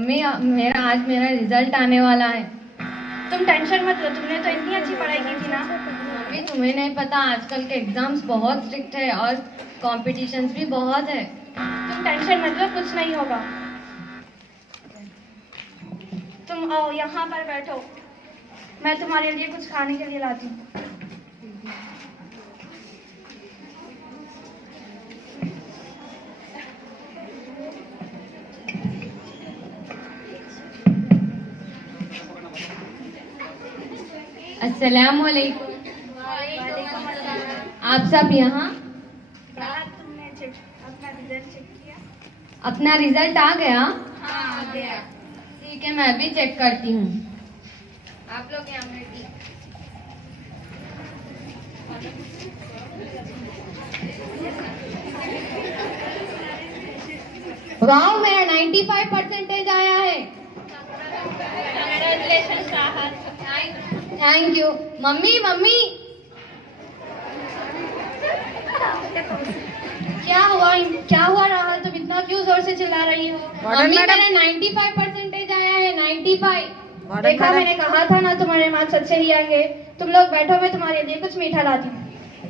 मम्मी मेरा रिजल्ट आने वाला है। तुम टेंशन मत लो, तुमने तो इतनी अच्छी पढ़ाई की थी ना। मम्मी तुम्हें नहीं पता, आजकल के एग्जाम्स बहुत स्ट्रिक्ट है और कॉम्पिटिशन्स भी बहुत है। तुम टेंशन मत लो, कुछ नहीं होगा। तुम आओ यहाँ पर बैठो, मैं तुम्हारे लिए कुछ खाने के लिए लाती हूँ। अस्सलाम वालेकुम। आप सब यहाँ? तुमने अपना रिजल्ट चेक किया? अपना रिजल्ट आ गया? हाँ, आ गया। ठीक है, मैं भी चेक करती हूँ। आप लोग यहाँ बैठिए। वाह, मेरा 95% आया है। Thank you. मम्मी क्या हुआ राहत, तुम इतना क्यों जोर से चिल्ला रही हो? मम्मी मेरा 95% आया है, 95। देखा, मैंने कहा था ना तुम्हारे मार्क्स अच्छे ही आएंगे। तुम लोग बैठो, मैं तुम्हारे लिए कुछ मीठा लाती हूँ।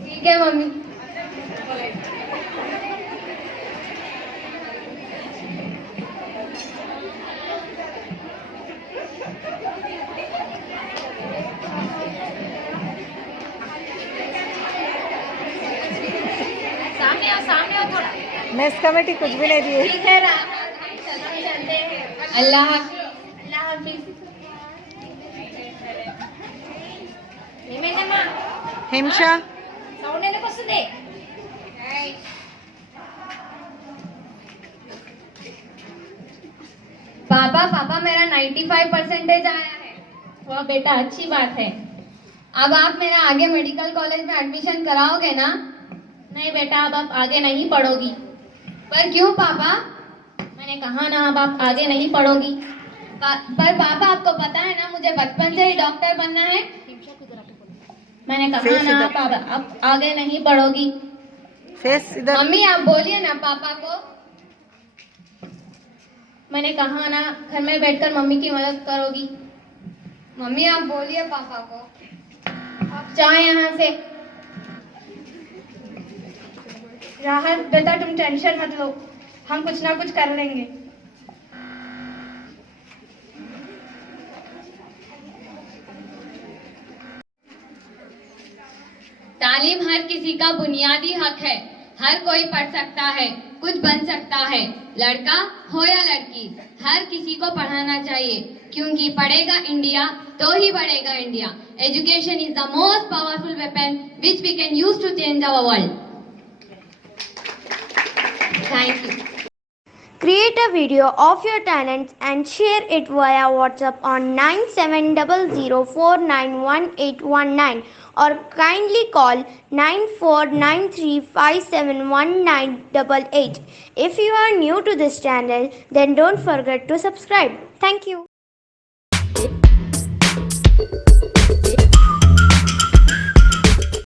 ठीक है मम्मी। सामने आओ थोड़ा। नेक्स्ट कमेटी कुछ भी नहीं दिए। ठीक है, चलते हैं। अल्लाह हाफिज। हिमशा पापा मेरा 95% आया है। वाह बेटा, अच्छी बात है। अब आप मेरा आगे मेडिकल कॉलेज में एडमिशन कराओगे ना? नहीं बेटा, अब आप आगे नहीं पढ़ोगी। पर क्यों पापा? मैंने कहा ना, अब आप आगे नहीं पढ़ोगी। पर पापा, आपको पता है ना मुझे बचपन से ही डॉक्टर बनना है। मैंने कहा ना, आप आगे नहीं पढ़ोगी। मम्मी आप बोलिए ना पापा को। मैंने कहा ना, घर में बैठकर मम्मी की मदद करोगी। मम्मी आप बोलिए पापा को। आप जाओ यहाँ से। राहत बेटा, तुम टेंशन मत लो, हम कुछ ना कुछ कर लेंगे। तालीम हर किसी का बुनियादी हक है। हर कोई पढ़ सकता है, कुछ बन सकता है। लड़का हो या लड़की, हर किसी को पढ़ाना चाहिए, क्योंकि पढ़ेगा इंडिया तो ही बढ़ेगा India. Education is the most powerful weapon which we can use to change our world. Thank you. Create a video of your talents and share it via WhatsApp on 9700491819 or kindly call 9493571988. If you are new to this channel, then don't forget to subscribe. Thank you.